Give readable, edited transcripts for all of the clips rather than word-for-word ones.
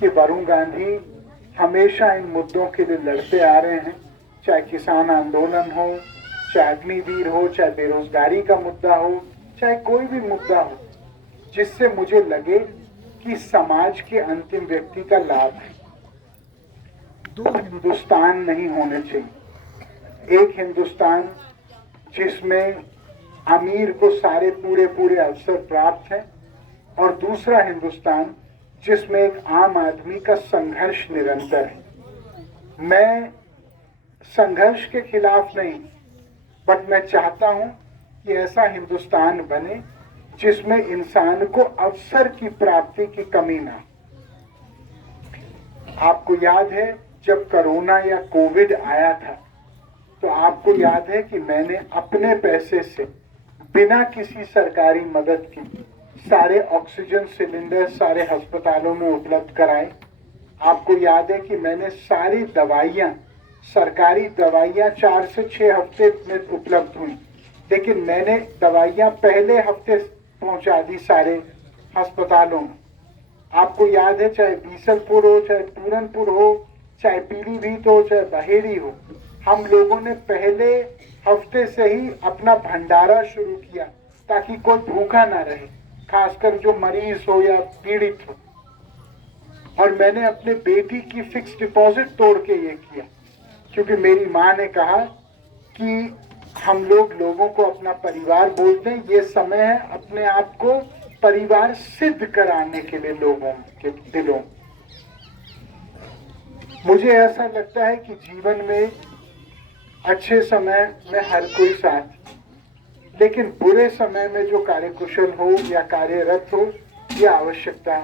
कि वरुण गांधी हमेशा इन मुद्दों के लिए लड़ते आ रहे हैं, चाहे किसान आंदोलन हो, चाहे अग्निवीर हो, चाहे बेरोजगारी का मुद्दा हो, चाहे कोई भी मुद्दा हो जिससे मुझे लगे कि समाज के अंतिम व्यक्ति का लाभ है। दो हिंदुस्तान नहीं होने चाहिए, एक हिंदुस्तान जिसमें अमीर को सारे पूरे अवसर प्राप्त हैं और दूसरा हिंदुस्तान जिसमें एक आम आदमी का संघर्ष निरंतर है। मैं संघर्ष के खिलाफ नहीं, बट मैं चाहता हूं कि ऐसा हिंदुस्तान बने जिसमें इंसान को अवसर की प्राप्ति की कमी ना। आपको याद है जब कोरोना या कोविड आया था तो आपको याद है कि मैंने अपने पैसे से बिना किसी सरकारी मदद की सारे ऑक्सीजन सिलेंडर सारे अस्पतालों में उपलब्ध कराए। आपको याद है कि मैंने सारी दवाइयाँ, सरकारी दवाइयाँ 4 से 6 हफ्ते में उपलब्ध हुई, लेकिन मैंने दवाइयाँ पहले हफ्ते पहुंचा दी सारे अस्पतालों में। आपको याद है चाहे बीसलपुर हो, चाहे पूरनपुर हो, चाहे पीलीभीत हो, चाहे बहेड़ी हो, हम लोगों ने पहले हफ्ते से ही अपना भंडारा शुरू किया ताकि कोई भूखा ना रहे, खासकर जो मरीज हो या पीड़ित हो। और मैंने अपने बेटी की फिक्स डिपॉजिट तोड़ के ये किया क्योंकि मेरी माँ ने कहा कि हम लोगों को अपना परिवार बोलते हैं, ये समय है अपने आप को परिवार सिद्ध कराने के लिए लोगों के दिलों। मुझे ऐसा लगता है कि जीवन में अच्छे समय में हर कोई साथ, लेकिन बुरे समय में जो कार्यकुशल हो या कार्यरत हो, यह आवश्यकता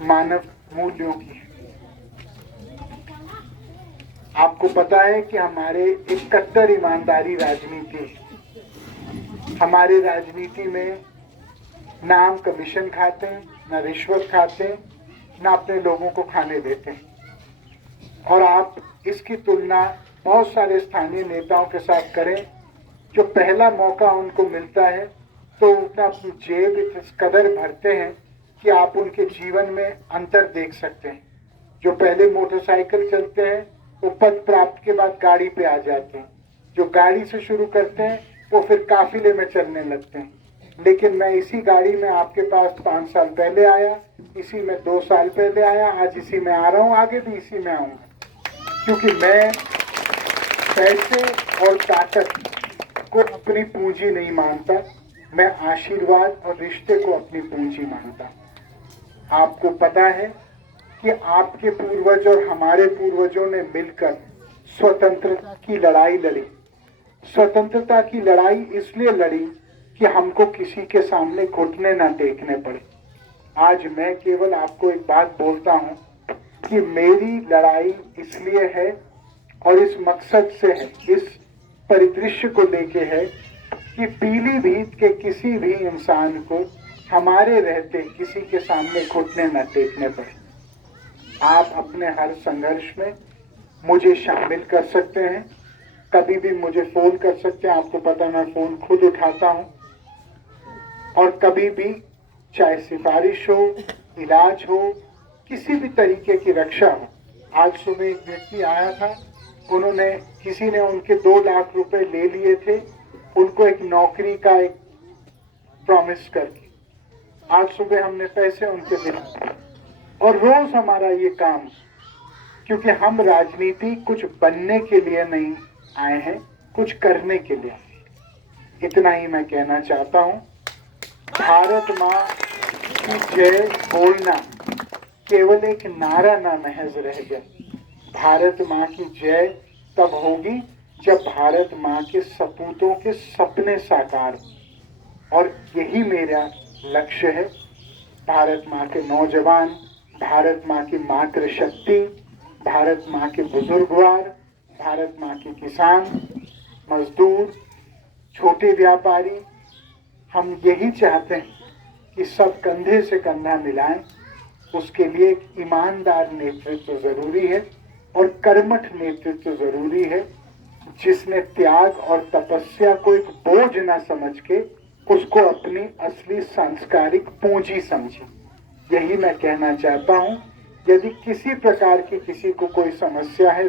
मानव मूल्यों की है। आपको पता है कि हमारे एक कट्टर ईमानदारी राजनीति है। हमारे राजनीति में ना हम कमीशन खाते हैं, ना रिश्वत खाते हैं, ना अपने लोगों को खाने देते हैं। और आप इसकी तुलना बहुत सारे स्थानीय नेताओं के साथ करें जो पहला मौका उनको मिलता है तो उतना अपनी जेब इस कदर भरते हैं कि आप उनके जीवन में अंतर देख सकते हैं। जो पहले मोटरसाइकिल चलते हैं वो पद प्राप्त के बाद गाड़ी पे आ जाते हैं, जो गाड़ी से शुरू करते हैं वो फिर काफिले में चलने लगते हैं। लेकिन मैं इसी गाड़ी में आपके पास 5 साल पहले आया, इसी में 2 साल पहले आया, आज इसी में आ रहा हूँ, आगे भी इसी में आऊँगा, क्योंकि मैं पैसे और ताकत को अपनी पूंजी नहीं मानता, मैं आशीर्वाद और रिश्ते को अपनी पूंजी मानता। आपको पता है कि आपके पूर्वज और हमारे पूर्वजों ने मिलकर स्वतंत्रता की लड़ाई लड़ी। स्वतंत्रता की लड़ाई इसलिए लड़ी कि हमको किसी के सामने घुटने ना टेकने पड़े। आज मैं केवल आपको एक बात बोलता हूं कि मेरी लड़ाई इसलिए है और इस मकसद से है, इस परिदृश्य को लेके है कि पीलीभीत के किसी भी इंसान को हमारे रहते किसी के सामने घुटने न टेकने पड़े। आप अपने हर संघर्ष में मुझे शामिल कर सकते हैं, कभी भी मुझे फोन कर सकते हैं। आपको पता मैं फोन खुद उठाता हूं और कभी भी, चाहे सिफारिश हो, इलाज हो, किसी भी तरीके की रक्षा हो। आज सुबह एक व्यक्ति आया था, किसी ने उनके 2 लाख रुपए ले लिए थे, उनको एक नौकरी का एक प्रॉमिस करके। आज सुबह हमने पैसे उनके दिए और रोज हमारा ये काम, क्योंकि हम राजनीति कुछ बनने के लिए नहीं आए हैं, कुछ करने के लिए। इतना ही मैं कहना चाहता हूं। भारत माँ की जय बोलना केवल एक नारा ना महज रह गया। भारत माँ की जय तब होगी जब भारत माँ के सपूतों के सपने साकार, और यही मेरा लक्ष्य है। भारत माँ के नौजवान, भारत माँ की मातृशक्ति, भारत माँ के बुजुर्गवार, भारत माँ के किसान, मजदूर, छोटे व्यापारी, हम यही चाहते हैं कि सब कंधे से कंधा मिलाएं। उसके लिए एक ईमानदार नेतृत्व जरूरी है और कर्मठ नेतृत्व जरूरी है, जिसने त्याग और तपस्या को एक बोझ न समझ के उसको अपनी असली सांस्कारिक पूंजी समझे। यही मैं कहना चाहता हूँ। यदि किसी प्रकार की किसी को कोई समस्या है